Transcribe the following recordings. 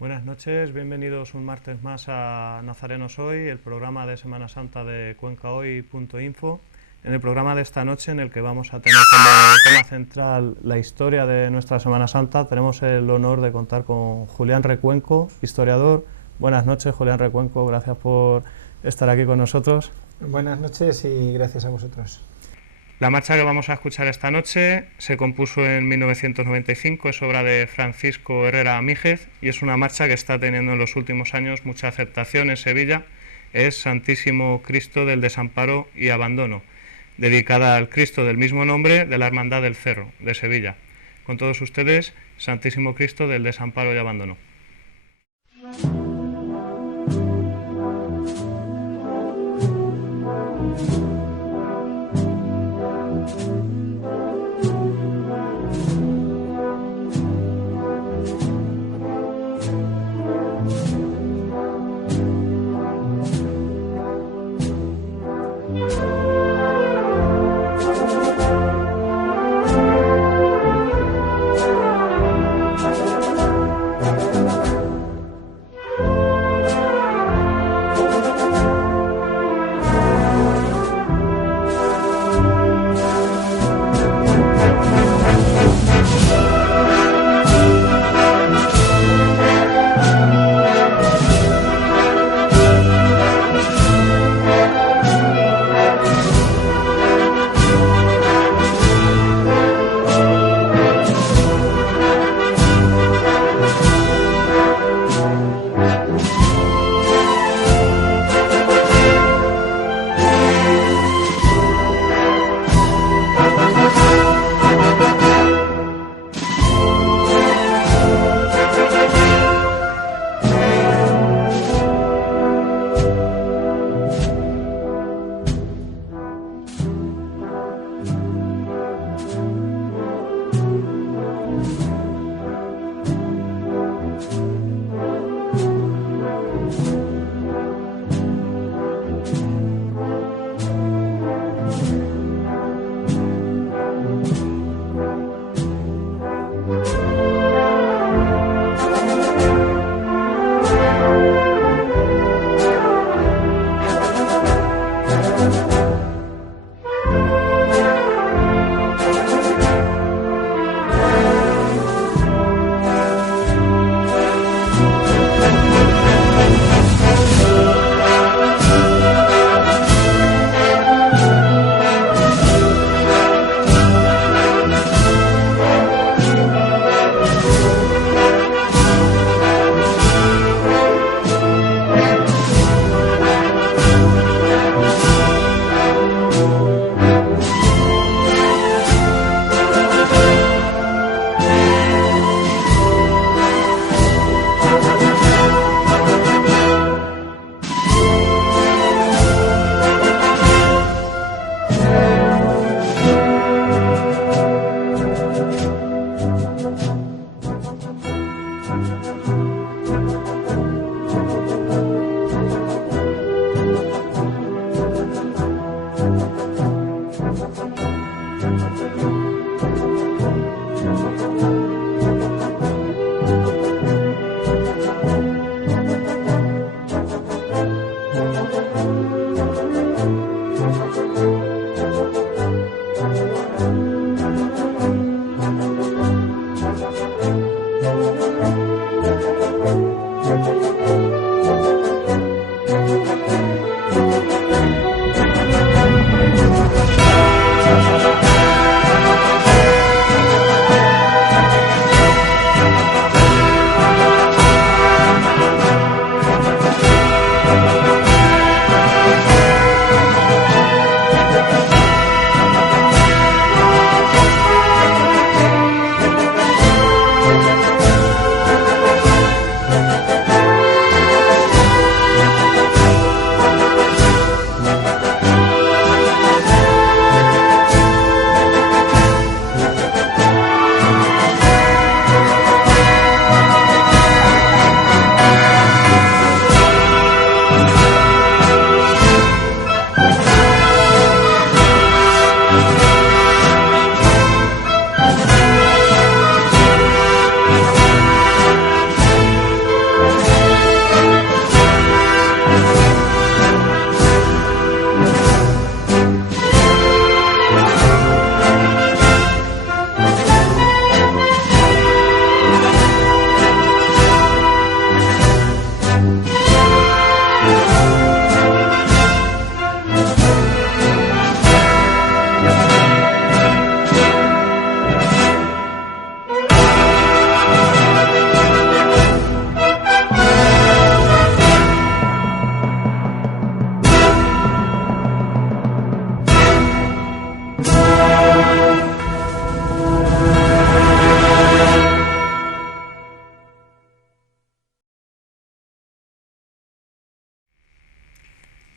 Buenas noches, bienvenidos un martes más a Nazarenos Hoy, el programa de Semana Santa de cuencahoy.info. En el programa de esta noche, en el que vamos a tener como tema central la historia de nuestra Semana Santa, tenemos el honor de contar con Julián Recuenco, historiador. Buenas noches, Julián Recuenco, gracias por estar aquí con nosotros. Buenas noches y gracias a vosotros. La marcha que vamos a escuchar esta noche se compuso en 1995, es obra de Francisco Herrera Míguez y es una marcha que está teniendo en los últimos años mucha aceptación en Sevilla. Es Santísimo Cristo del Desamparo y Abandono, dedicada al Cristo del mismo nombre de la Hermandad del Cerro de Sevilla. Con todos ustedes, Santísimo Cristo del Desamparo y Abandono.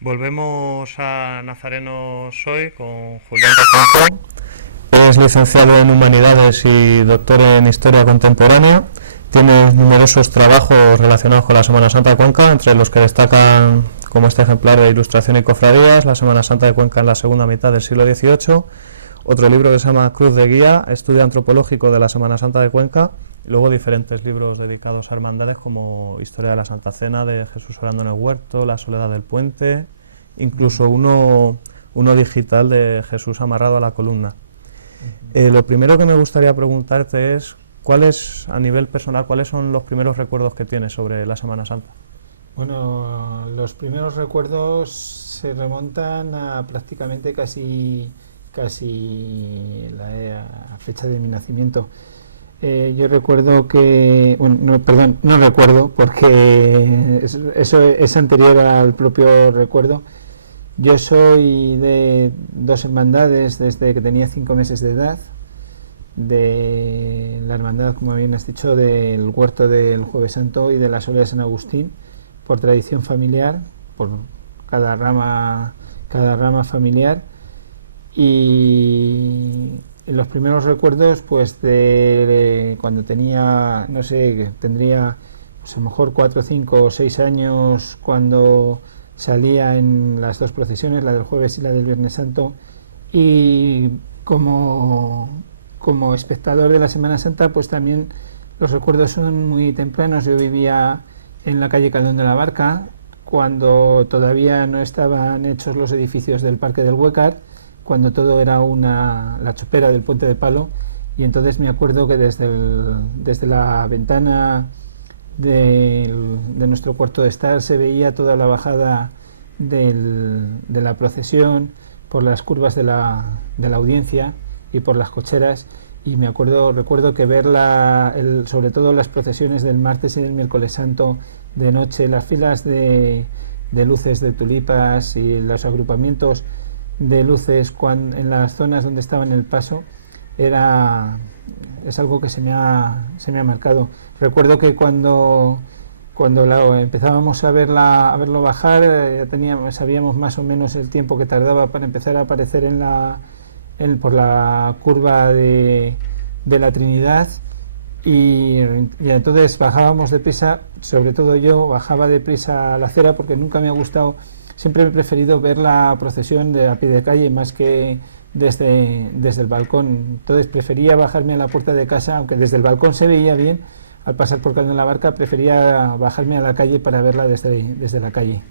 Volvemos a Nazareno Soy con Julián Recinto. Es licenciado en Humanidades y doctor en Historia Contemporánea. Tiene numerosos trabajos relacionados con la Semana Santa de Cuenca, entre los que destacan como este ejemplar de Ilustración y Cofradías, la Semana Santa de Cuenca en la segunda mitad del siglo XVIII, otro libro que se llama Cruz de Guía, Estudio Antropológico de la Semana Santa de Cuenca, y luego diferentes libros dedicados a hermandades como Historia de la Santa Cena de Jesús orando en el huerto, La Soledad del Puente, incluso uno digital de Jesús amarrado a la columna. Lo primero que me gustaría preguntarte es, a nivel personal, ¿cuáles son los primeros recuerdos que tienes sobre la Semana Santa? Bueno, los primeros recuerdos se remontan a prácticamente casi la fecha de mi nacimiento. Yo recuerdo que, bueno, no recuerdo porque eso es anterior al propio recuerdo. Yo soy de dos hermandades desde que tenía 5 meses de edad, de la hermandad, como bien has dicho, del Huerto del Jueves Santo y de la Soledad de San Agustín, por tradición familiar, por cada rama familiar. Y los primeros recuerdos, pues de cuando tenía, no sé, tendría pues a lo mejor 4, 5 o 6 años, cuando salía en las dos procesiones, la del jueves y la del Viernes Santo, y como espectador de la Semana Santa, pues también los recuerdos son muy tempranos. Yo vivía en la calle Caldón de la Barca, cuando todavía no estaban hechos los edificios del Parque del Huécar, cuando todo era la chopera del Puente de Palo, y entonces me acuerdo que desde la ventana de nuestro cuarto de estar se veía toda la bajada de la procesión por las curvas de la audiencia y por las cocheras, y recuerdo que ver sobre todo las procesiones del martes y del miércoles santo de noche, las filas de luces de tulipas y los agrupamientos de luces en las zonas donde estaba en el paso, es algo que se me ha marcado. Recuerdo que cuando empezábamos a verlo bajar, sabíamos más o menos el tiempo que tardaba para empezar a aparecer por la curva de la Trinidad, y entonces bajábamos deprisa, sobre todo yo bajaba deprisa a la acera, porque nunca me ha gustado, siempre he preferido ver la procesión a pie de calle más que desde el balcón. Entonces prefería bajarme a la puerta de casa, aunque desde el balcón se veía bien. Al pasar por Caldón de la Barca prefería bajarme a la calle para verla desde la calle.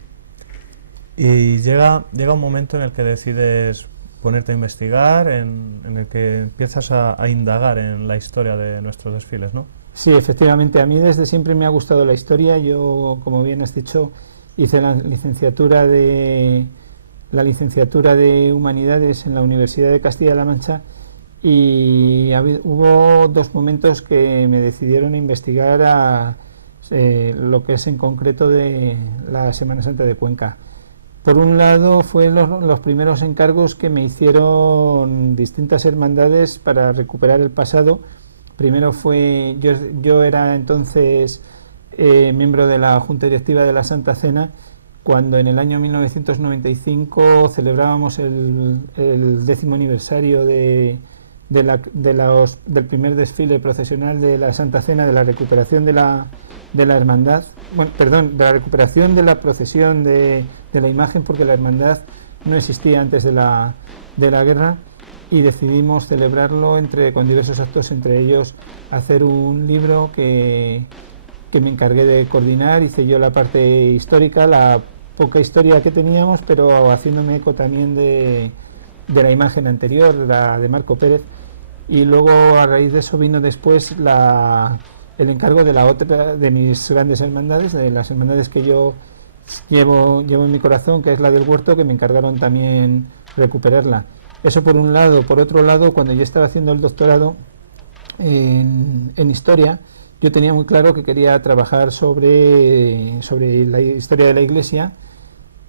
Y llega un momento en el que decides ponerte a investigar, en el que empiezas a indagar en la historia de nuestros desfiles, ¿no? Sí, efectivamente, a mí desde siempre me ha gustado la historia. Yo, como bien has dicho, hice la licenciatura de Humanidades en la Universidad de Castilla-La Mancha, y hubo 2 momentos que me decidieron a investigar lo que es en concreto de la Semana Santa de Cuenca. Por un lado, fue los primeros encargos que me hicieron distintas hermandades para recuperar el pasado. Primero fue, yo era entonces miembro de la Junta Directiva de la Santa Cena, cuando en el año 1995 celebrábamos el 10º aniversario del primer desfile procesional de la Santa Cena, de la recuperación de la hermandad, de la recuperación de la procesión de la imagen, porque la hermandad no existía antes de la guerra, y decidimos celebrarlo con diversos actos, entre ellos hacer un libro que me encargué de coordinar. Hice yo la parte histórica, la poca historia que teníamos, pero haciéndome eco también de la imagen anterior, la de Marco Pérez. Y luego, a raíz de eso, vino después el encargo de la otra de mis grandes hermandades, de las hermandades que yo llevo en mi corazón, que es la del Huerto, que me encargaron también recuperarla. Eso por un lado. Por otro lado, cuando yo estaba haciendo el doctorado en historia, yo tenía muy claro que quería trabajar sobre la historia de la Iglesia,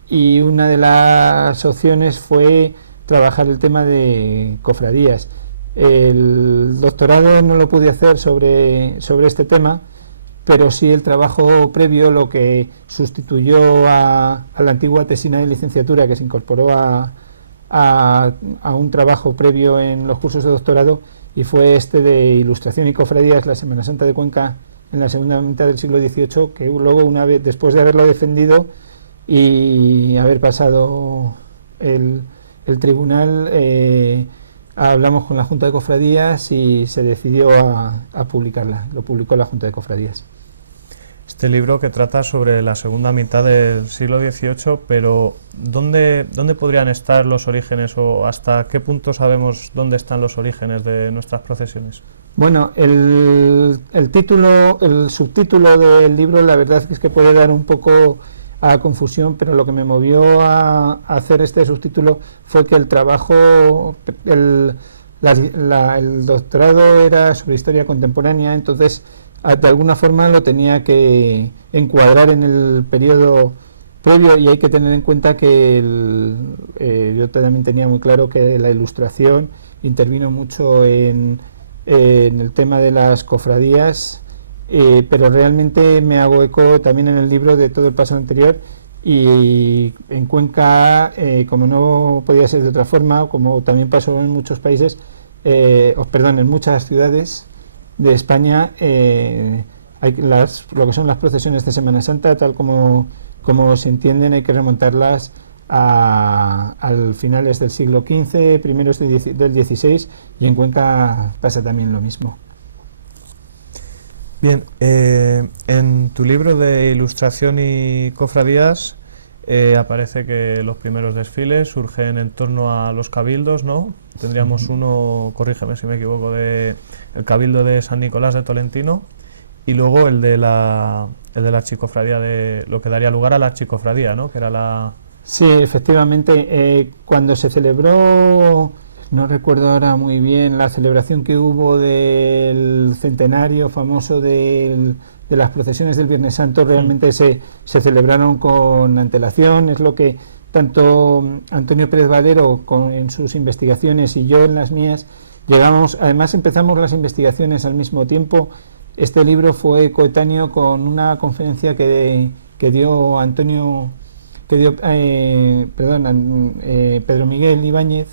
y una de las opciones fue trabajar el tema de cofradías. El doctorado no lo pude hacer sobre este tema, pero sí el trabajo previo, lo que sustituyó a la antigua tesina de licenciatura, que se incorporó a un trabajo previo en los cursos de doctorado, y fue este de Ilustración y Cofradías, la Semana Santa de Cuenca en la segunda mitad del siglo XVIII, que luego, una vez después de haberlo defendido y haber pasado el tribunal, hablamos con la Junta de Cofradías y se decidió a publicarla. Lo publicó la Junta de Cofradías. Este libro que trata sobre la segunda mitad del siglo XVIII, pero ¿dónde podrían estar los orígenes o hasta qué punto sabemos dónde están los orígenes de nuestras procesiones? Bueno, el subtítulo del libro, la verdad es que puede dar un poco a confusión, pero lo que me movió a hacer este subtítulo fue que el trabajo, el doctorado era sobre historia contemporánea, entonces de alguna forma lo tenía que encuadrar en el periodo previo, y hay que tener en cuenta que yo también tenía muy claro que la Ilustración intervino mucho en el tema de las cofradías, pero realmente me hago eco también en el libro de todo el pasado anterior, y en Cuenca, como no podía ser de otra forma, como también pasó en muchos países, en muchas ciudades de España, hay lo que son las procesiones de Semana Santa, tal como se entienden, hay que remontarlas al finales del siglo XV, primeros del XVI, y en Cuenca pasa también lo mismo. Bien, en tu libro de Ilustración y Cofradías aparece que los primeros desfiles surgen en torno a los cabildos, ¿no? Tendríamos uno, corrígeme si me equivoco, el cabildo de San Nicolás de Tolentino, y luego el de la archicofradía, de lo que daría lugar a la archicofradía, ¿no? Que era la... Sí, efectivamente, cuando se celebró, no recuerdo ahora muy bien, la celebración que hubo del centenario famoso de las procesiones del Viernes Santo, realmente se celebraron con antelación, es lo que tanto Antonio Pérez Valero en sus investigaciones y yo en las mías llegamos. Además, empezamos las investigaciones al mismo tiempo. Este libro fue coetáneo con una conferencia que dio Pedro Miguel Ibáñez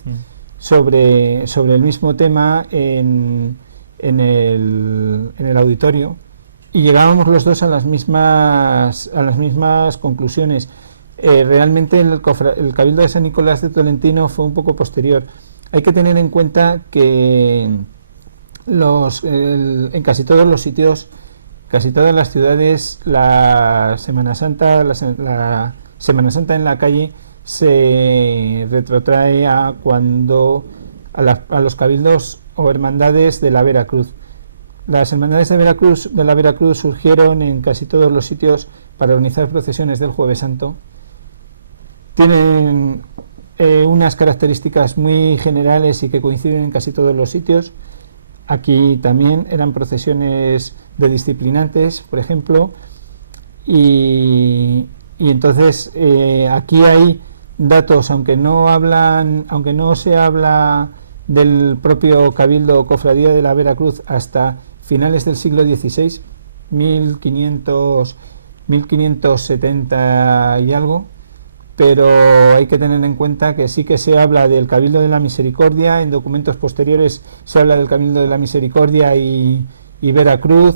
sobre el mismo tema en el auditorio, y llegábamos los dos a las mismas conclusiones. Realmente el Cabildo de San Nicolás de Tolentino fue un poco posterior. Hay que tener en cuenta que en casi todos los sitios, casi todas las ciudades, la Semana Santa en la calle se retrotrae a los cabildos o hermandades de la Veracruz. Las hermandades de la Veracruz surgieron en casi todos los sitios para organizar procesiones del Jueves Santo. Tienen unas características muy generales y que coinciden en casi todos los sitios. Aquí también eran procesiones de disciplinantes, por ejemplo, y entonces aquí hay datos, aunque no se habla del propio Cabildo o Cofradía de la Veracruz hasta finales del siglo XVI, 1570 y algo, pero hay que tener en cuenta que sí que se habla del Cabildo de la Misericordia. En documentos posteriores se habla del Cabildo de la Misericordia y Veracruz.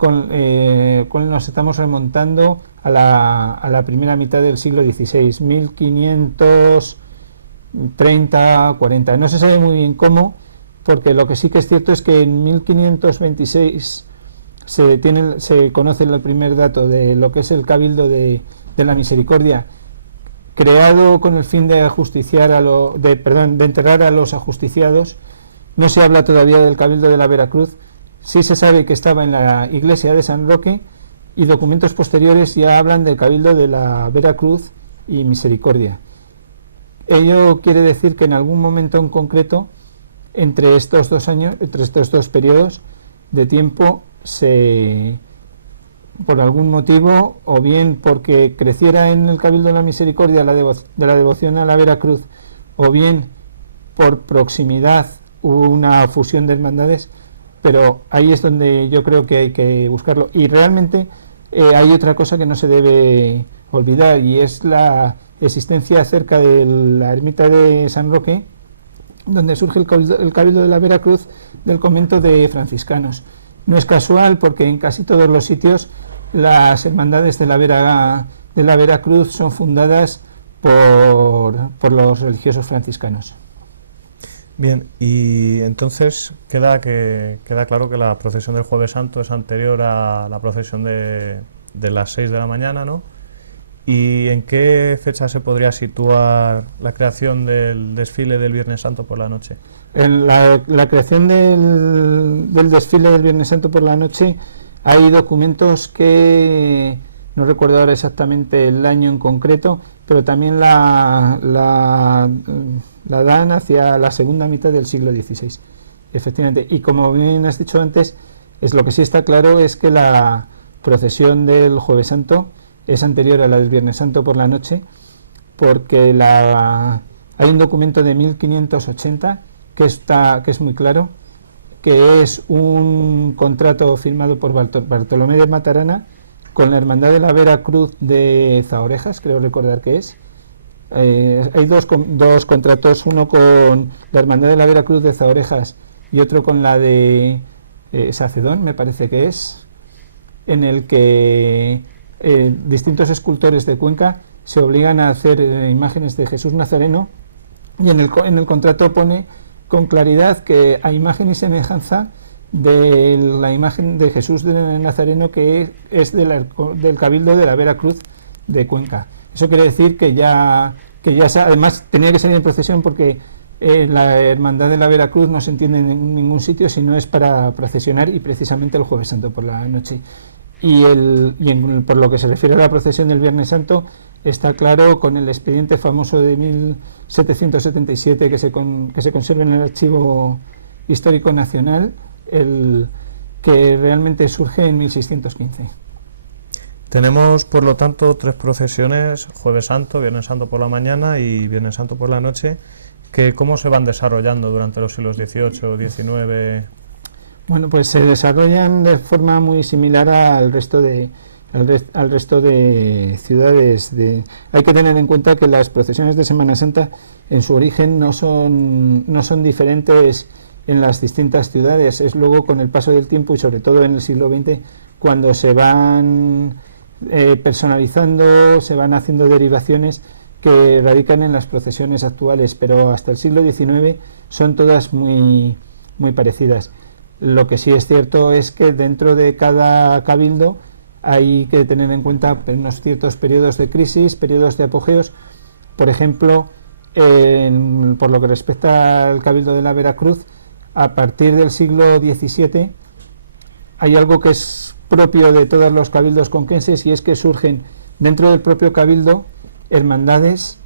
Nos estamos remontando a la primera mitad del siglo XVI, 1530, 40. No se sabe muy bien cómo, porque lo que sí que es cierto es que en 1526 se conoce el primer dato de lo que es el Cabildo de la Misericordia, creado con el fin de de enterrar a los ajusticiados. No se habla todavía del Cabildo de la Veracruz. Sí se sabe que estaba en la iglesia de San Roque, y documentos posteriores ya hablan del Cabildo de la Veracruz y Misericordia. Ello quiere decir que en algún momento en concreto, entre estos dos periodos de tiempo, por algún motivo, o bien porque creciera en el Cabildo de la Misericordia de la devoción a la Veracruz, o bien por proximidad hubo una fusión de hermandades, pero ahí es donde yo creo que hay que buscarlo. Y realmente hay otra cosa que no se debe olvidar, y es la existencia cerca de la ermita de San Roque, donde surge el cabildo de la Veracruz del convento de franciscanos. No es casual, porque en casi todos los sitios las hermandades de la Veracruz son fundadas por los religiosos franciscanos. Bien, y entonces queda claro que la procesión del Jueves Santo es anterior a la procesión de las 6 de la mañana, ¿no? ¿Y en qué fecha se podría situar la creación del desfile del Viernes Santo por la noche? En la creación del desfile del Viernes Santo por la noche hay documentos que no recuerdo ahora exactamente el año en concreto, pero también la dan hacia la segunda mitad del siglo XVI, efectivamente. Y como bien has dicho antes, lo que sí está claro es que la procesión del Jueves Santo es anterior a la del Viernes Santo por la noche, porque hay un documento de 1580 que es muy claro, que es un contrato firmado por Bartolomé de Matarana con la Hermandad de la Veracruz de Zaorejas, creo recordar que es. Hay dos contratos, uno con la Hermandad de la Veracruz de Zaorejas y otro con la de Sacedón, me parece que es, en el que distintos escultores de Cuenca se obligan a hacer imágenes de Jesús Nazareno, y en el contrato pone con claridad que a imagen y semejanza de la imagen de Jesús de Nazareno, que es del Cabildo de la Veracruz de Cuenca. Eso quiere decir que ya además tenía que salir en procesión, porque la Hermandad de la Veracruz no se entiende en ningún sitio si no es para procesionar, y precisamente el Jueves Santo por la noche. Por lo que se refiere a la procesión del Viernes Santo, está claro con el expediente famoso de 1777 que se conserva en el Archivo Histórico Nacional, que realmente surge en 1615. Tenemos, por lo tanto, 3 procesiones: Jueves Santo, Viernes Santo por la mañana y Viernes Santo por la noche, que ¿cómo se van desarrollando durante los siglos XVIII, XIX? Bueno, pues se desarrollan de forma muy similar al resto de ciudades. Hay que tener en cuenta que las procesiones de Semana Santa en su origen no son diferentes en las distintas ciudades. Es luego, con el paso del tiempo y sobre todo en el siglo XX, cuando se van personalizando, se van haciendo derivaciones que radican en las procesiones actuales, pero hasta el siglo XIX son todas muy, muy parecidas. Lo que sí es cierto es que dentro de cada cabildo hay que tener en cuenta unos ciertos periodos de crisis, periodos de apogeos. Por ejemplo, por lo que respecta al Cabildo de la Veracruz, a partir del siglo XVII hay algo que es propio de todos los cabildos conquenses, y es que surgen dentro del propio cabildo hermandades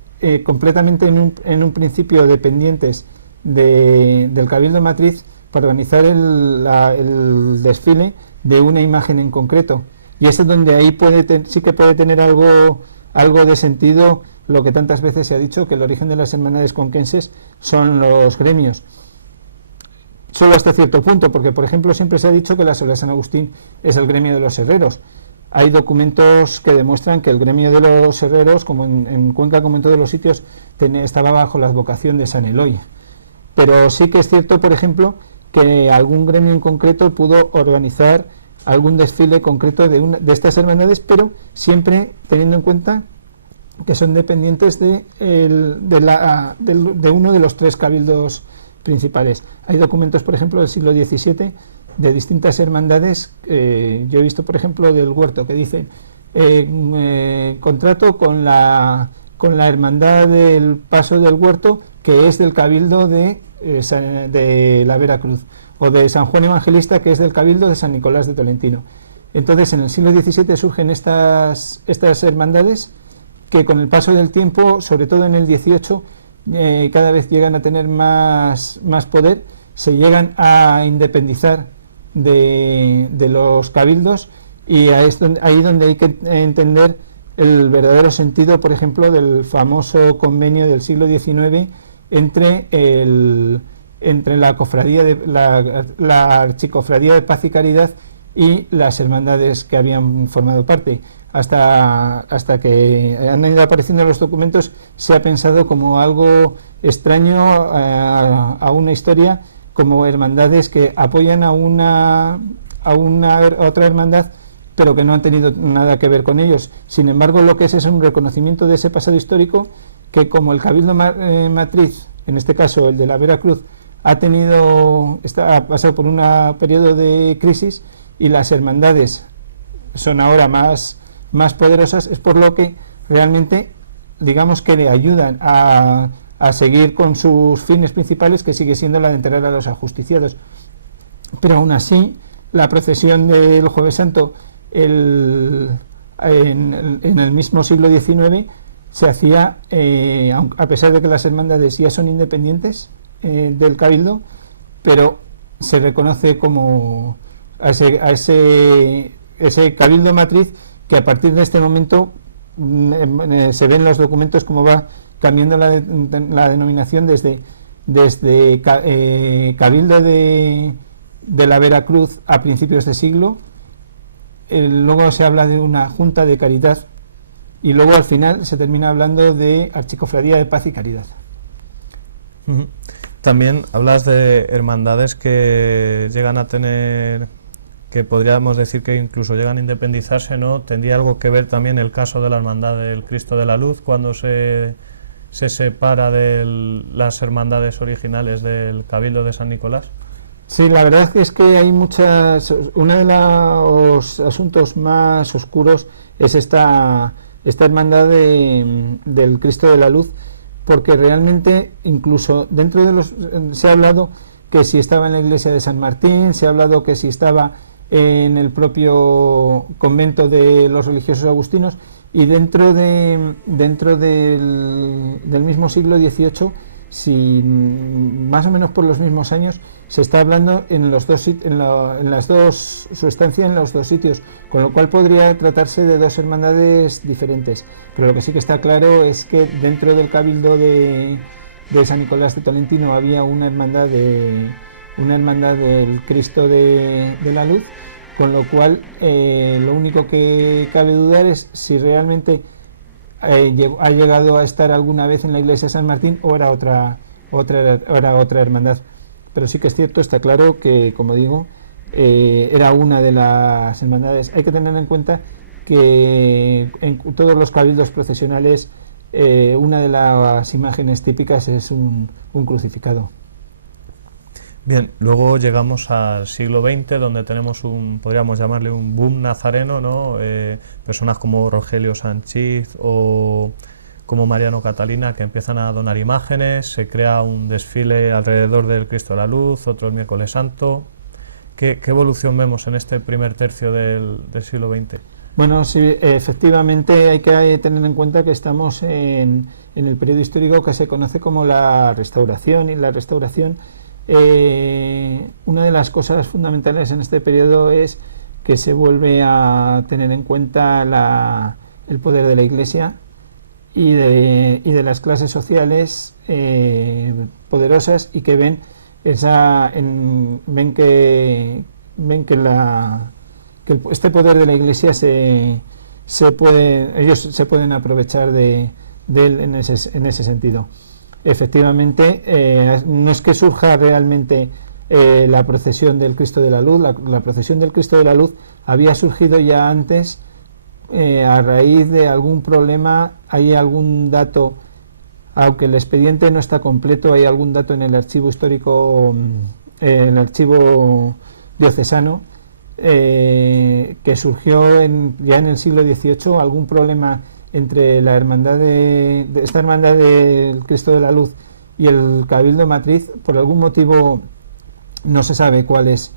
completamente en un principio dependientes del cabildo matriz, para organizar el desfile de una imagen en concreto. Y es donde ahí sí que puede tener algo de sentido lo que tantas veces se ha dicho, que el origen de las hermandades conquenses son los gremios. Solo hasta cierto punto, porque por ejemplo siempre se ha dicho que la Soledad de San Agustín es el gremio de los herreros. Hay documentos que demuestran que el gremio de los herreros, como en Cuenca como en todos los sitios, estaba bajo la advocación de San Eloy. Pero sí que es cierto, por ejemplo, que algún gremio en concreto pudo organizar algún desfile concreto de estas hermandades, pero siempre teniendo en cuenta que son dependientes de uno de los 3 cabildos principales. Hay documentos, por ejemplo, del siglo XVII de distintas hermandades. Yo he visto, por ejemplo, del Huerto, que dicen contrato con la hermandad del Paso del Huerto, que es del cabildo de la Veracruz, o de San Juan Evangelista, que es del cabildo de San Nicolás de Tolentino. Entonces, en el siglo XVII surgen estas hermandades que, con el paso del tiempo, sobre todo en el XVIII, cada vez llegan a tener más poder, se llegan a independizar de los cabildos, y ahí donde hay que entender el verdadero sentido, por ejemplo, del famoso convenio del siglo XIX entre entre la cofradía de la Archicofradía de Paz y Caridad y las hermandades que habían formado parte. Hasta que han ido apareciendo los documentos, se ha pensado como algo extraño a una historia, como hermandades que apoyan a otra hermandad, pero que no han tenido nada que ver con ellos. Sin embargo, lo que es un reconocimiento de ese pasado histórico, que como el Cabildo Matriz, en este caso el de la Veracruz, ha pasado por un periodo de crisis, y las hermandades son ahora más poderosas, es por lo que realmente, digamos, que le ayudan a seguir con sus fines principales, que sigue siendo la de enterrar a los ajusticiados. Pero aún así, la procesión del Jueves Santo en el mismo siglo XIX se hacía, a pesar de que las hermandades ya son independientes del Cabildo, pero se reconoce como a ese Cabildo Matriz, que a partir de este momento se ven los documentos como va cambiando la denominación desde Cabildo de la Veracruz a principios de siglo, luego se habla de una Junta de Caridad, y luego al final se termina hablando de Archicofradía de Paz y Caridad. También hablas de hermandades que llegan a tener, que podríamos decir que incluso llegan a independizarse, ¿no? ¿Tendría algo que ver también el caso de la Hermandad del Cristo de la Luz, cuando se separa de las hermandades originales del Cabildo de San Nicolás? Sí, la verdad es que hay muchas. Uno de los asuntos más oscuros es esta hermandad del Cristo de la Luz, porque realmente, incluso dentro de se ha hablado que si estaba en la iglesia de San Martín, se ha hablado que si estaba en el propio convento de los religiosos agustinos, y dentro del mismo siglo XVIII, más o menos por los mismos años, se está hablando su estancia en los dos sitios, con lo cual podría tratarse de dos hermandades diferentes. Pero lo que sí que está claro es que dentro del Cabildo de San Nicolás de Tolentino había una hermandad del Cristo de la Luz, con lo cual lo único que cabe dudar es si realmente ha llegado a estar alguna vez en la iglesia de San Martín o era otra hermandad. Pero sí que es cierto, está claro que, como digo, era una de las hermandades. Hay que tener en cuenta que en todos los cabildos procesionales una de las imágenes típicas es un crucificado. Bien, luego llegamos al siglo XX, donde tenemos podríamos llamarle un boom nazareno, ¿no? Personas como Rogelio Sanchís o como Mariano Catalina, que empiezan a donar imágenes, se crea un desfile alrededor del Cristo de la Luz, otro el Miércoles Santo. ¿Qué evolución vemos en este primer tercio del siglo XX? Bueno, sí, efectivamente hay que tener en cuenta que estamos en el periodo histórico que se conoce como la Restauración, y la Restauración, una de las cosas fundamentales en este periodo es que se vuelve a tener en cuenta el poder de la Iglesia y de las clases sociales poderosas, y que ven que este poder de la Iglesia ellos se pueden aprovechar de él en ese sentido. Efectivamente, no es que surja realmente la procesión del Cristo de la Luz. La procesión del Cristo de la Luz había surgido ya antes, a raíz de algún problema. Hay algún dato, aunque el expediente no está completo, hay algún dato en el archivo histórico, en el archivo diocesano, que surgió ya en el siglo XVIII, algún problema entre esta hermandad del Cristo de la Luz y el Cabildo Matriz. Por algún motivo, no se sabe cuál es,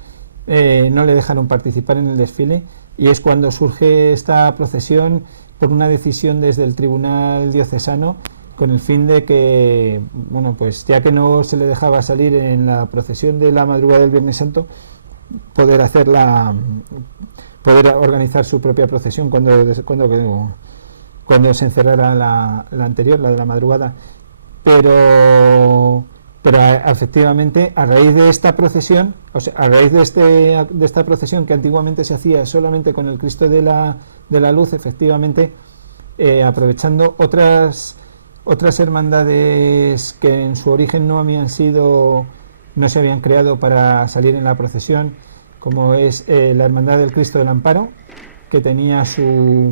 no le dejaron participar en el desfile, y es cuando surge esta procesión por una decisión desde el Tribunal Diocesano, con el fin de que, bueno, pues ya que no se le dejaba salir en la procesión de la madrugada del Viernes Santo, poder organizar su propia procesión cuando se encerrara la anterior, la de la madrugada. Pero Pero efectivamente, a raíz de esta procesión, o sea, a raíz de esta procesión que antiguamente se hacía solamente con el Cristo de la Luz, efectivamente, aprovechando otras hermandades que en su origen no se habían creado para salir en la procesión, como es la Hermandad del Cristo del Amparo, que tenía su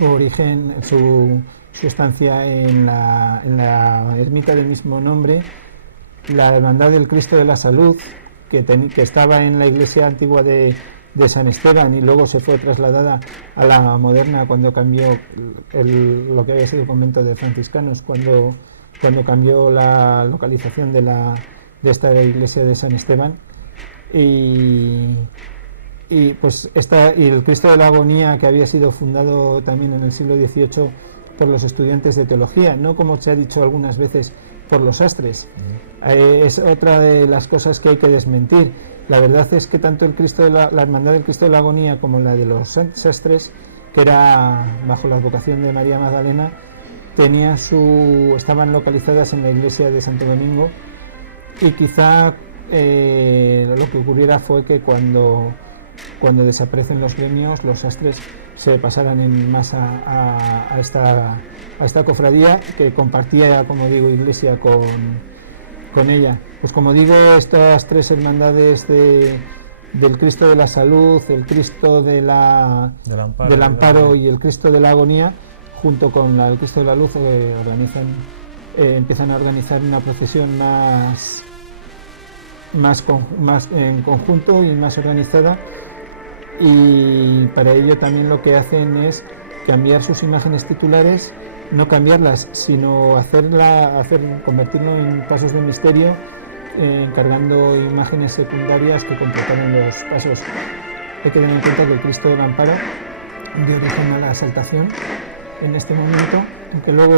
origen, su estancia en la ermita del mismo nombre, la Hermandad del Cristo de la Salud, que estaba en la iglesia antigua de San Esteban y luego se fue trasladada a la moderna cuando cambió lo que había sido el convento de franciscanos, cuando cambió la localización de esta iglesia de San Esteban, y el Cristo de la Agonía, que había sido fundado también en el siglo XVIII por los estudiantes de teología, no como se ha dicho algunas veces por los sastres. Es otra de las cosas que hay que desmentir. La verdad es que tanto el Cristo la Hermandad del Cristo de la Agonía como la de los sastres, que era bajo la advocación de María Magdalena, estaban localizadas en la iglesia de Santo Domingo, y quizá lo que ocurriera fue que cuando desaparecen los gremios, los sastres se pasaran en masa a esta cofradía, que compartía, como digo, iglesia con ella. Pues como digo, estas tres hermandades del Cristo de la Salud, el Cristo del Amparo y el Cristo de la Agonía, junto con el Cristo de la Luz, empiezan a organizar una procesión más en conjunto y más organizada, y para ello también lo que hacen es cambiar sus imágenes titulares, no cambiarlas, sino convertirlo en pasos de misterio, encargando imágenes secundarias que completaron los pasos. Hay que tener en cuenta que el Cristo del Amparo dio origen a la Exaltación en este momento, aunque luego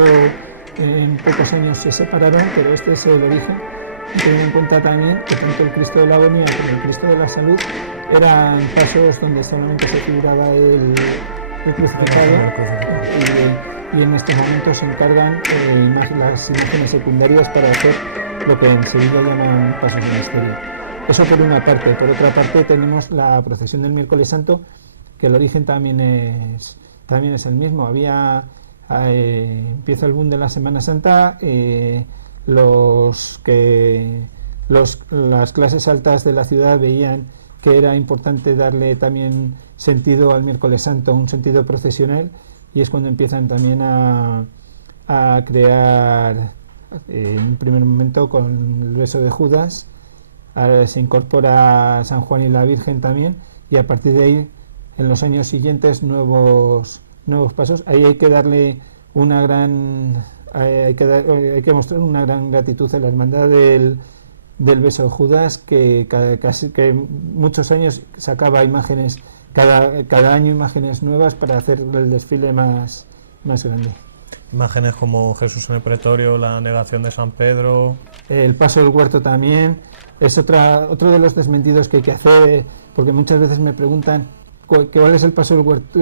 en pocos años se separaron, pero este es el origen. Y tener en cuenta también que tanto el Cristo de la Agonía como el Cristo de la Salud eran pasos donde solamente se figuraba el crucificado, y en este momento se encargan las imágenes secundarias para hacer lo que en Sevilla llaman pasos de misterio. Eso por una parte. Por otra parte tenemos la procesión del Miércoles Santo, que el origen también es el mismo. Empieza el boom de la Semana Santa. Las clases altas de la ciudad veían que era importante darle también sentido al Miércoles Santo, un sentido procesional, y es cuando empiezan también a crear, en un primer momento con el beso de Judas, se incorpora San Juan y la Virgen también, y a partir de ahí, en los años siguientes, nuevos pasos. Ahí hay que darle hay que mostrar una gran gratitud a la hermandad del beso de Judas, que muchos años sacaba imágenes, cada año imágenes nuevas para hacer el desfile más grande. Imágenes como Jesús en el Pretorio, la negación de San Pedro. El paso del huerto también es otro de los desmentidos que hay que hacer, porque muchas veces me preguntan cuál es el paso del huerto,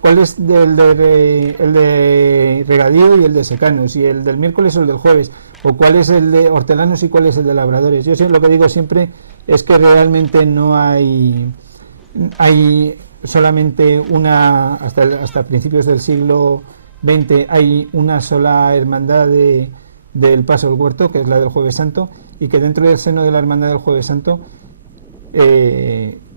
cuál es el de regadío y el de secanos, y el del miércoles o el del jueves, o cuál es el de hortelanos y cuál es el de labradores. Yo lo que digo siempre es que realmente no hay solamente hasta principios del siglo XX hay una sola hermandad del paso del huerto, que es la del Jueves Santo, y que dentro del seno de la hermandad del Jueves Santo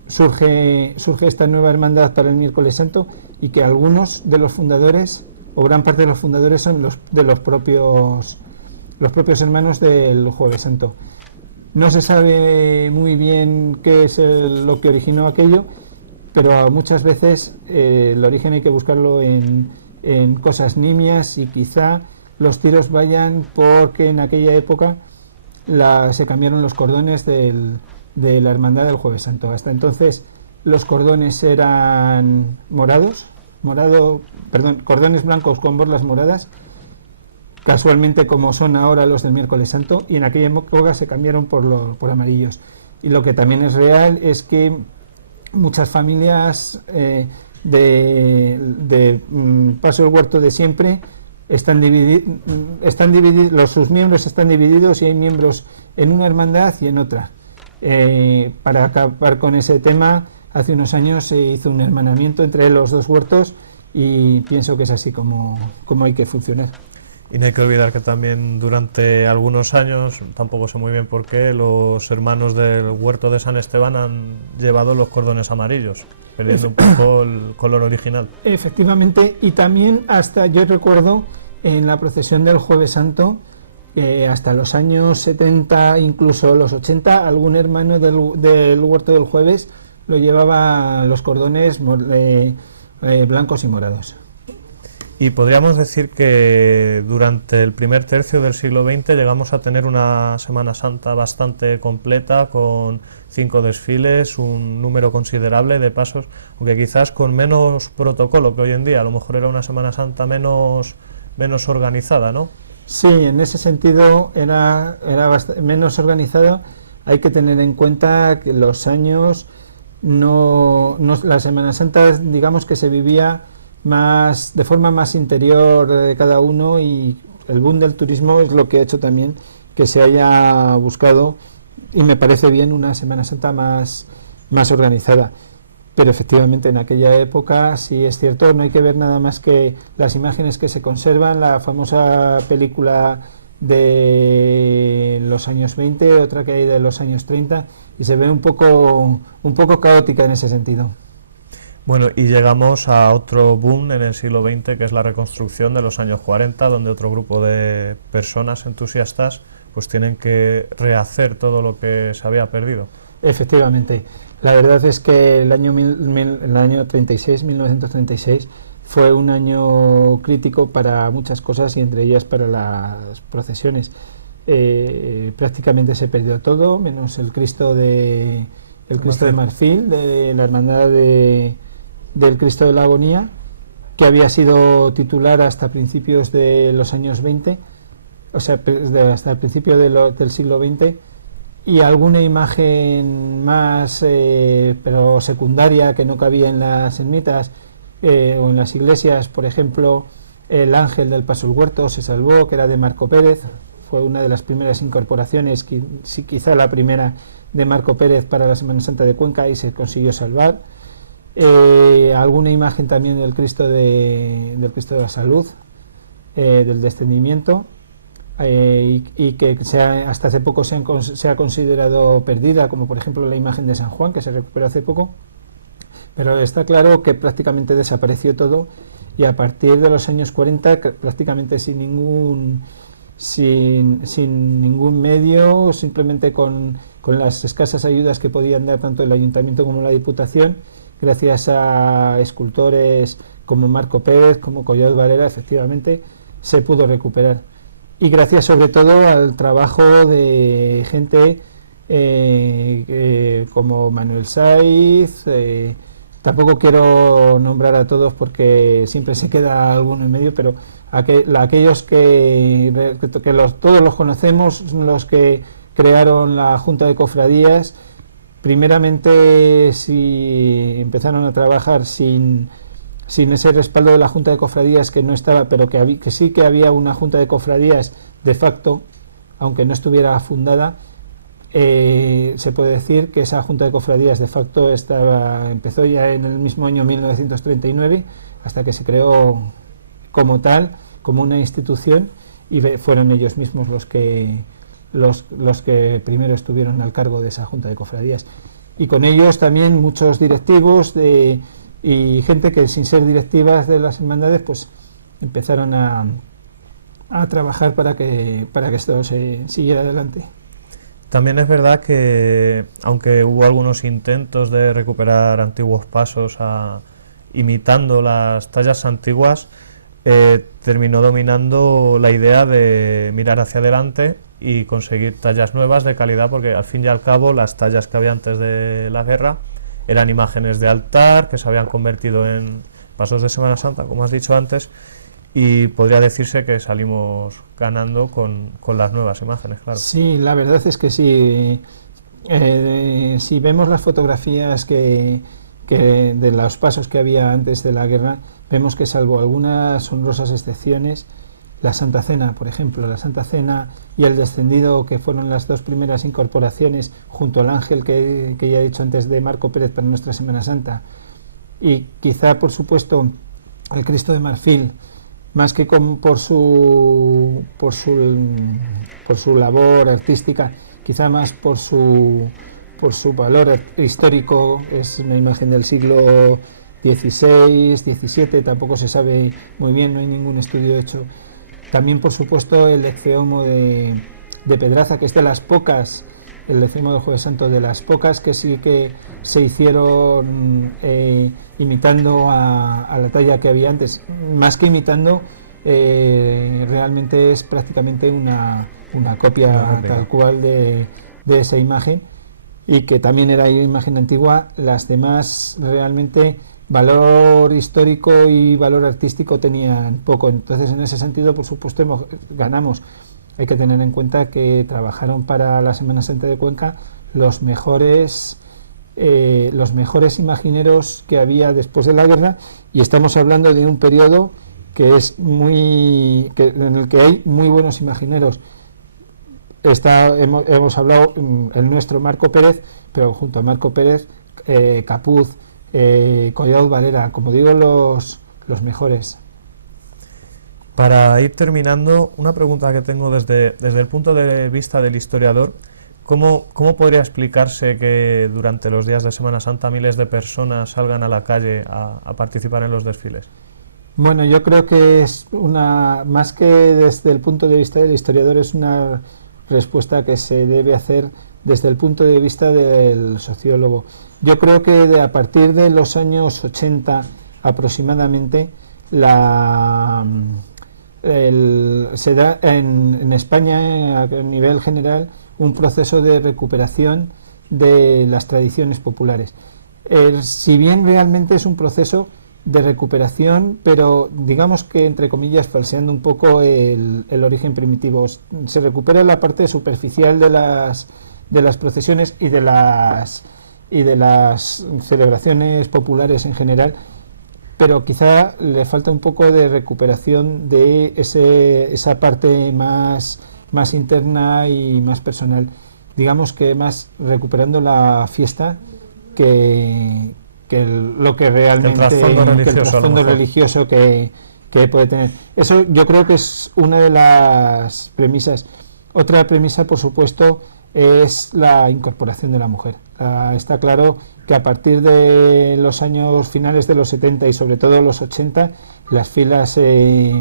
surge esta nueva hermandad para el Miércoles Santo, y que algunos de los fundadores, o gran parte de los fundadores, son los propios hermanos del Jueves Santo. No se sabe muy bien qué es lo que originó aquello, pero muchas veces el origen hay que buscarlo en cosas nimias, y quizá los tiros vayan porque en aquella época se cambiaron los cordones de la hermandad del Jueves Santo. Hasta entonces los cordones eran cordones blancos con borlas moradas, casualmente como son ahora los del Miércoles Santo, y en aquella época se cambiaron por amarillos. Y lo que también es real es que muchas familias de Paso del Huerto de siempre sus miembros están divididos y hay miembros en una hermandad y en otra. Para acabar con ese tema, hace unos años se hizo un hermanamiento entre los dos huertos y pienso que es así como hay que funcionar. Y no hay que olvidar que también durante algunos años, tampoco sé muy bien por qué, los hermanos del huerto de San Esteban han llevado los cordones amarillos, perdiendo un poco el color original. Efectivamente, y también hasta yo recuerdo en la procesión del Jueves Santo, hasta los años 70, incluso los 80, algún hermano del huerto del Jueves lo llevaba los cordones blancos y morados. Y podríamos decir que durante el primer tercio del siglo XX llegamos a tener una Semana Santa bastante completa, con 5 desfiles, un número considerable de pasos, aunque quizás con menos protocolo que hoy en día. A lo mejor era una Semana Santa menos organizada, ¿no? Sí, en ese sentido era menos organizada. Hay que tener en cuenta que los años, la Semana Santa, digamos que se vivía de forma más interior de cada uno, y el boom del turismo es lo que ha hecho también que se haya buscado, y me parece bien, una Semana Santa más organizada. Pero efectivamente en aquella época, sí es cierto, no hay que ver nada más que las imágenes que se conservan, la famosa película de los años 20, otra que hay de los años 30, y se ve un poco caótica en ese sentido. Bueno, y llegamos a otro boom en el siglo XX, que es la reconstrucción de los años 40, donde otro grupo de personas entusiastas pues tienen que rehacer todo lo que se había perdido. Efectivamente, la verdad es que el año 1936, fue un año crítico para muchas cosas, y entre ellas para las procesiones. Prácticamente se perdió todo, menos el Cristo de Marfil, de la Hermandad del Cristo de la Agonía, que había sido titular hasta principios de los años 20, o sea, hasta el principio del siglo XX, y alguna imagen más, pero secundaria, que no cabía en las ermitas o en las iglesias. Por ejemplo, el ángel del Paso del Huerto se salvó, que era de Marco Pérez, fue una de las primeras incorporaciones, quizá la primera, de Marco Pérez para la Semana Santa de Cuenca, y se consiguió salvar. Alguna imagen también del Cristo de la Salud, del Descendimiento, y que hasta hace poco se ha considerado perdida, como por ejemplo la imagen de San Juan, que se recuperó hace poco. Pero está claro que prácticamente desapareció todo, y a partir de los años 40, prácticamente sin ningún medio, simplemente con las escasas ayudas que podían dar tanto el Ayuntamiento como la Diputación, gracias a escultores como Marco Pérez, como Collado Varela, efectivamente se pudo recuperar. Y gracias sobre todo al trabajo de gente como Manuel Saiz. Tampoco quiero nombrar a todos porque siempre se queda alguno en medio, pero aquellos que todos los conocemos, los que crearon la Junta de Cofradías. Primeramente, si empezaron a trabajar sin ese respaldo de la Junta de Cofradías, que no estaba, pero que sí que había una Junta de Cofradías de facto, aunque no estuviera fundada. Se puede decir que esa Junta de Cofradías de facto empezó ya en el mismo año 1939, hasta que se creó como tal, como una institución, y fueron ellos mismos los que primero estuvieron al cargo de esa Junta de Cofradías. Y con ellos también muchos directivos y gente que, sin ser directivas de las hermandades, pues empezaron a trabajar para que esto se siguiera adelante. También es verdad que, aunque hubo algunos intentos de recuperar antiguos pasos imitando las tallas antiguas, terminó dominando la idea de mirar hacia adelante y conseguir tallas nuevas de calidad, porque al fin y al cabo las tallas que había antes de la guerra eran imágenes de altar que se habían convertido en pasos de Semana Santa, como has dicho antes, y podría decirse que salimos ganando con las nuevas imágenes, claro. Sí, la verdad es que sí. Si vemos las fotografías que de los pasos que había antes de la guerra, vemos que, salvo algunas honrosas excepciones, la Santa Cena, por ejemplo, la Santa Cena y el Descendido, que fueron las dos primeras incorporaciones, junto al ángel que ya he dicho antes de Marco Pérez para nuestra Semana Santa, y quizá, por supuesto, el Cristo de Marfil, más que por su labor artística, quizá más por su valor histórico. Es una imagen del siglo XVI, XVII, tampoco se sabe muy bien, no hay ningún estudio hecho. También, por supuesto, el Ecce-Homo de Pedraza, que es de las pocas, el Ecce-Homo del Jueves Santo, de las pocas que sí que se hicieron imitando a la talla que había antes. Más que imitando, realmente es prácticamente una copia tal cual de esa imagen, y que también era imagen antigua. Las demás realmente valor histórico y valor artístico tenían poco. Entonces, en ese sentido, por supuesto, ganamos. Hay que tener en cuenta que trabajaron para la Semana Santa de Cuenca los mejores imagineros que había después de la guerra, y estamos hablando de un periodo que es en el que hay muy buenos imagineros. Hemos hablado el nuestro Marco Pérez, pero junto a Marco Pérez, Capuz, Collado Valera, como digo, los mejores. Para ir terminando, una pregunta que tengo desde el punto de vista del historiador: ¿cómo podría explicarse que durante los días de Semana Santa miles de personas salgan a la calle a participar en los desfiles? Bueno, yo creo que es más que desde el punto de vista del historiador, es una respuesta que se debe hacer desde el punto de vista del sociólogo. Yo creo que a partir de los años 80 aproximadamente se da en España, a nivel general, un proceso de recuperación de las tradiciones populares. Si bien realmente es un proceso de recuperación, pero digamos que, entre comillas, falseando un poco el origen primitivo. Se recupera la parte superficial de las procesiones y de las celebraciones populares en general, pero quizá le falta un poco de recuperación de esa parte más interna y más personal. Digamos que más recuperando la fiesta que lo que realmente el trasfondo religioso que puede tener. Eso yo creo que es una de las premisas. Otra premisa, por supuesto, es la incorporación de la mujer. Está claro que a partir de los años finales de los 70 y sobre todo los 80, las filas se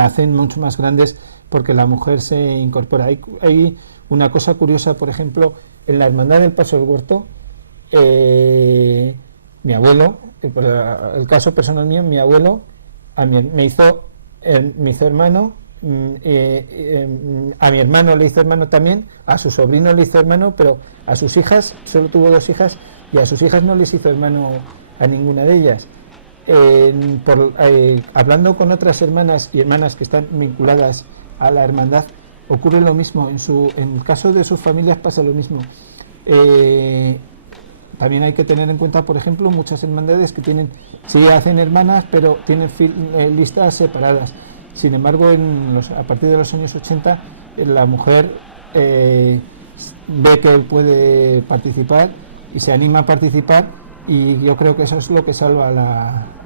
hacen mucho más grandes porque la mujer se incorpora. Hay una cosa curiosa, por ejemplo, en la Hermandad del Paso del Huerto. Mi abuelo, el caso personal mío, mi abuelo me hizo hermano, a mi hermano le hizo hermano también, a su sobrino le hizo hermano, pero a sus hijas, solo tuvo 2 hijas, y a sus hijas no les hizo hermano a ninguna de ellas. Hablando con otras hermanas y hermanas que están vinculadas a la hermandad, ocurre lo mismo. En el caso de sus familias pasa lo mismo. También hay que tener en cuenta, por ejemplo, muchas hermandades que sí hacen hermanas, pero tienen listas separadas. Sin embargo, a partir de los años 80, la mujer ve que puede participar y se anima a participar, y yo creo que eso es lo que salva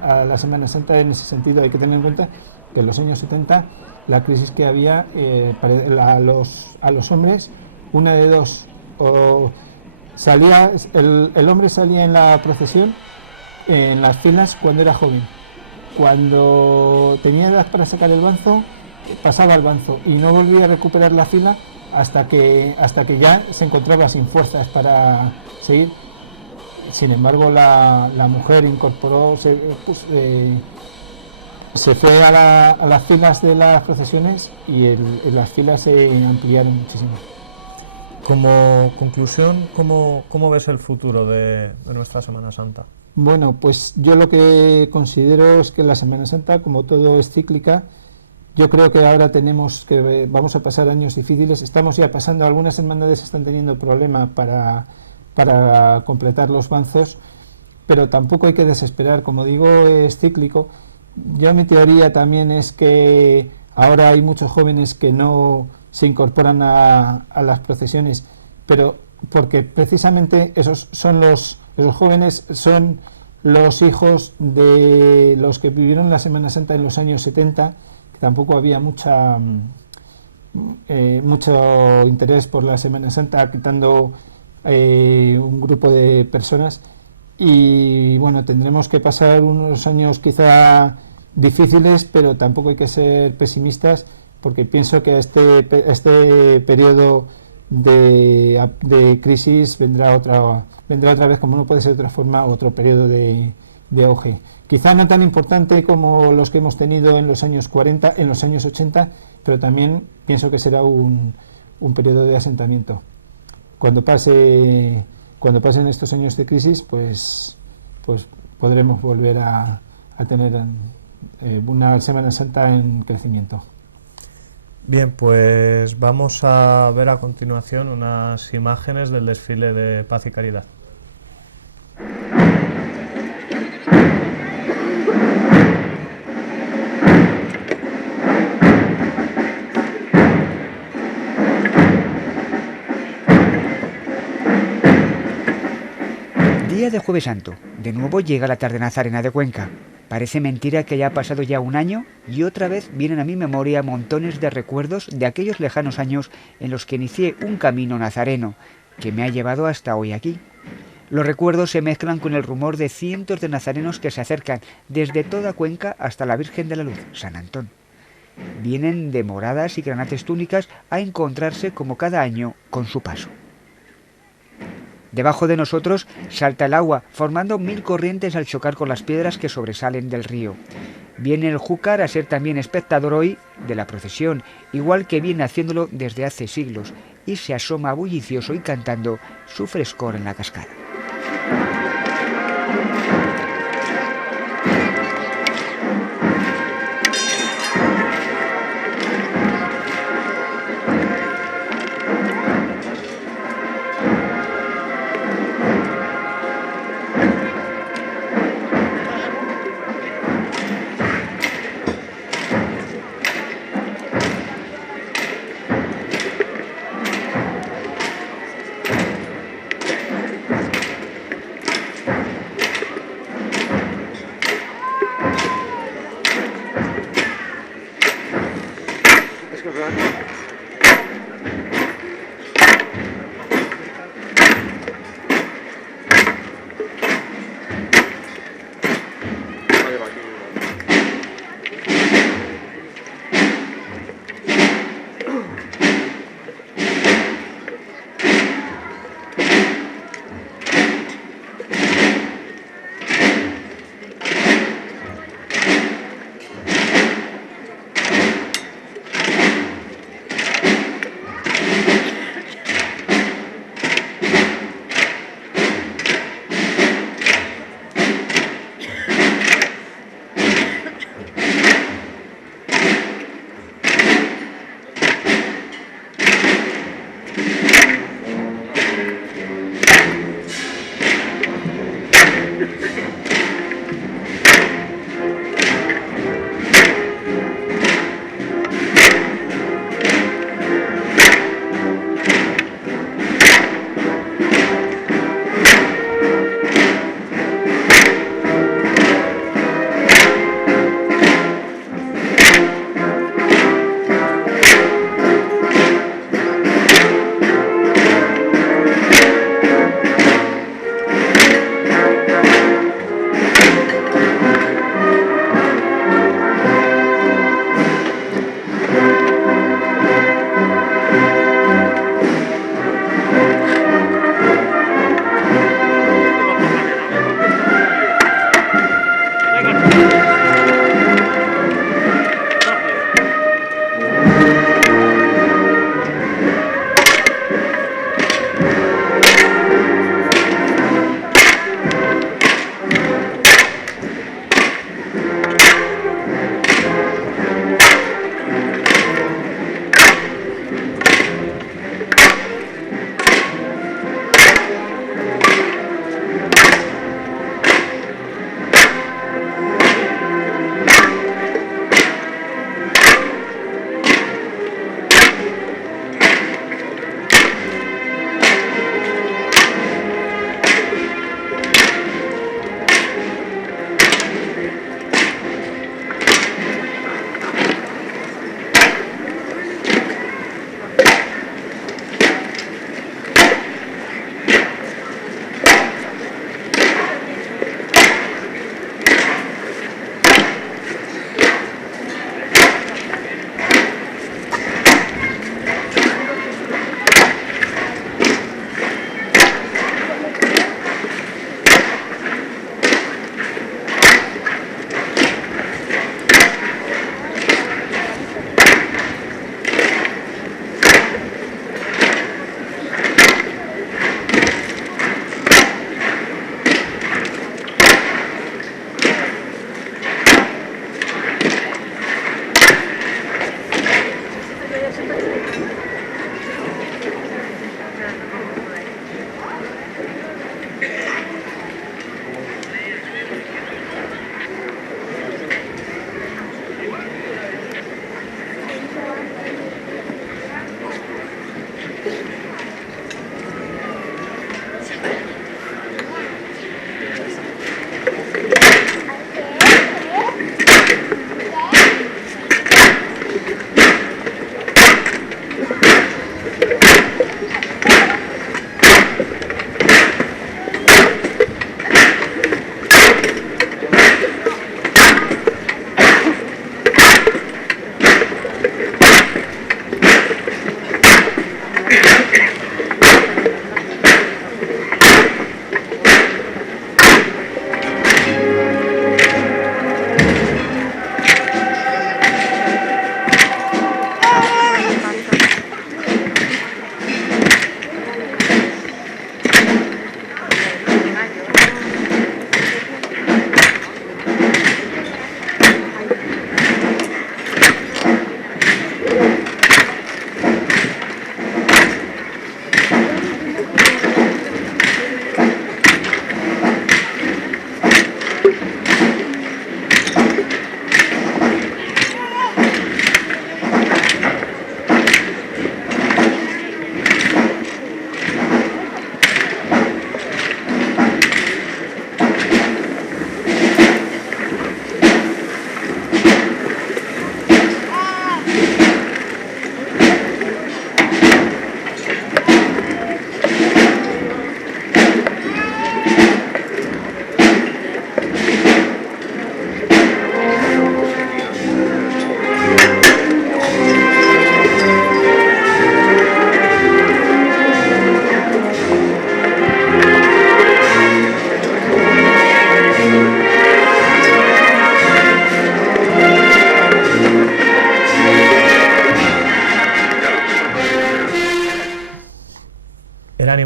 a la Semana Santa. En ese sentido hay que tener en cuenta que en los años 70 la crisis que había a los hombres, una de dos: o el hombre salía en la procesión, en las filas, cuando era joven. Cuando tenía edad para sacar el banzo, pasaba al banzo y no volvía a recuperar la fila hasta que ya se encontraba sin fuerzas para seguir. Sin embargo, la mujer incorporó, se fue a las filas de las procesiones, y las filas se ampliaron muchísimo. Como conclusión, ¿cómo ves el futuro de nuestra Semana Santa? Bueno, pues yo lo que considero es que la Semana Santa, como todo, es cíclica. Yo creo que ahora vamos a pasar años difíciles. Estamos ya pasando, algunas hermandades están teniendo problemas para completar los banzos, pero tampoco hay que desesperar. Como digo, es cíclico. Yo mi teoría también es que ahora hay muchos jóvenes que no se incorporan a las procesiones, pero porque precisamente esos jóvenes son los hijos de los que vivieron la Semana Santa en los años 70, que tampoco había mucho interés por la Semana Santa, quitando un grupo de personas. Y bueno, tendremos que pasar unos años quizá difíciles, pero tampoco hay que ser pesimistas, porque pienso que este periodo de crisis vendrá otra vez, como no puede ser de otra forma, otro periodo de auge. Quizá no tan importante como los que hemos tenido en los años 40, en los años 80, pero también pienso que será un periodo de asentamiento. Cuando pasen estos años de crisis, pues podremos volver a tener una Semana Santa en crecimiento. Bien, pues vamos a ver a continuación unas imágenes del desfile de Paz y Caridad. Día de Jueves Santo. De nuevo llega la tarde nazarena de Cuenca. Parece mentira que haya pasado ya un año y otra vez vienen a mi memoria montones de recuerdos de aquellos lejanos años en los que inicié un camino nazareno que me ha llevado hasta hoy aquí. Los recuerdos se mezclan con el rumor de cientos de nazarenos que se acercan desde toda Cuenca hasta la Virgen de la Luz, San Antón. Vienen de moradas y granates túnicas a encontrarse como cada año con su paso. Debajo de nosotros salta el agua, formando 1000 corrientes al chocar con las piedras que sobresalen del río. Viene el júcar a ser también espectador hoy de la procesión, igual que viene haciéndolo desde hace siglos, y se asoma bullicioso y cantando su frescor en la cascada.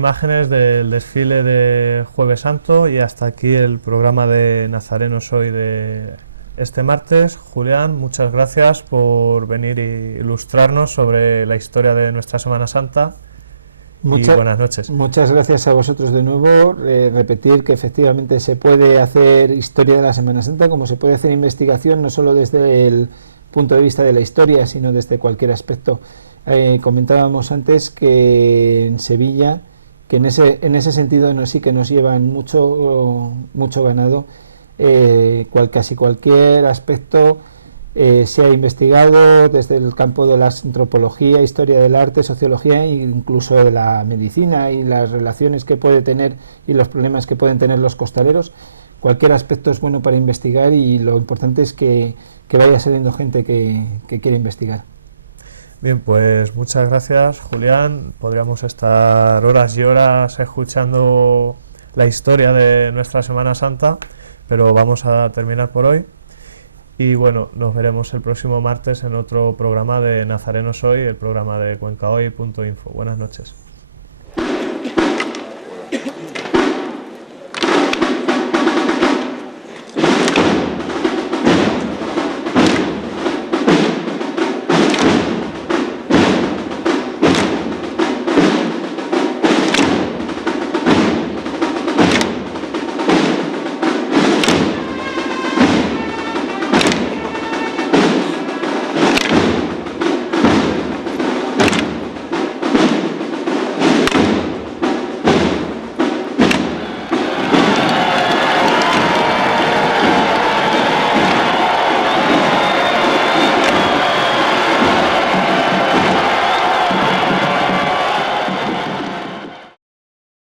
imágenes del desfile de Jueves Santo y hasta aquí el programa de Nazarenos Hoy de este martes. Julián, muchas gracias por venir e ilustrarnos sobre la historia de nuestra Semana Santa. Y buenas noches. Muchas gracias a vosotros de nuevo. Repetir que efectivamente se puede hacer historia de la Semana Santa, como se puede hacer investigación, no solo desde el punto de vista de la historia, sino desde cualquier aspecto. Comentábamos antes que en Sevilla, que en ese sentido sí que nos llevan mucho ganado, casi cualquier aspecto se ha investigado desde el campo de la antropología, historia del arte, sociología e incluso de la medicina y las relaciones que puede tener y los problemas que pueden tener los costaleros. Cualquier aspecto es bueno para investigar y lo importante es que vaya saliendo gente que quiere investigar. Bien, pues muchas gracias, Julián. Podríamos estar horas y horas escuchando la historia de nuestra Semana Santa, pero vamos a terminar por hoy. Y bueno, nos veremos el próximo martes en otro programa de Nazarenos Hoy, el programa de cuencahoy.info. Buenas noches.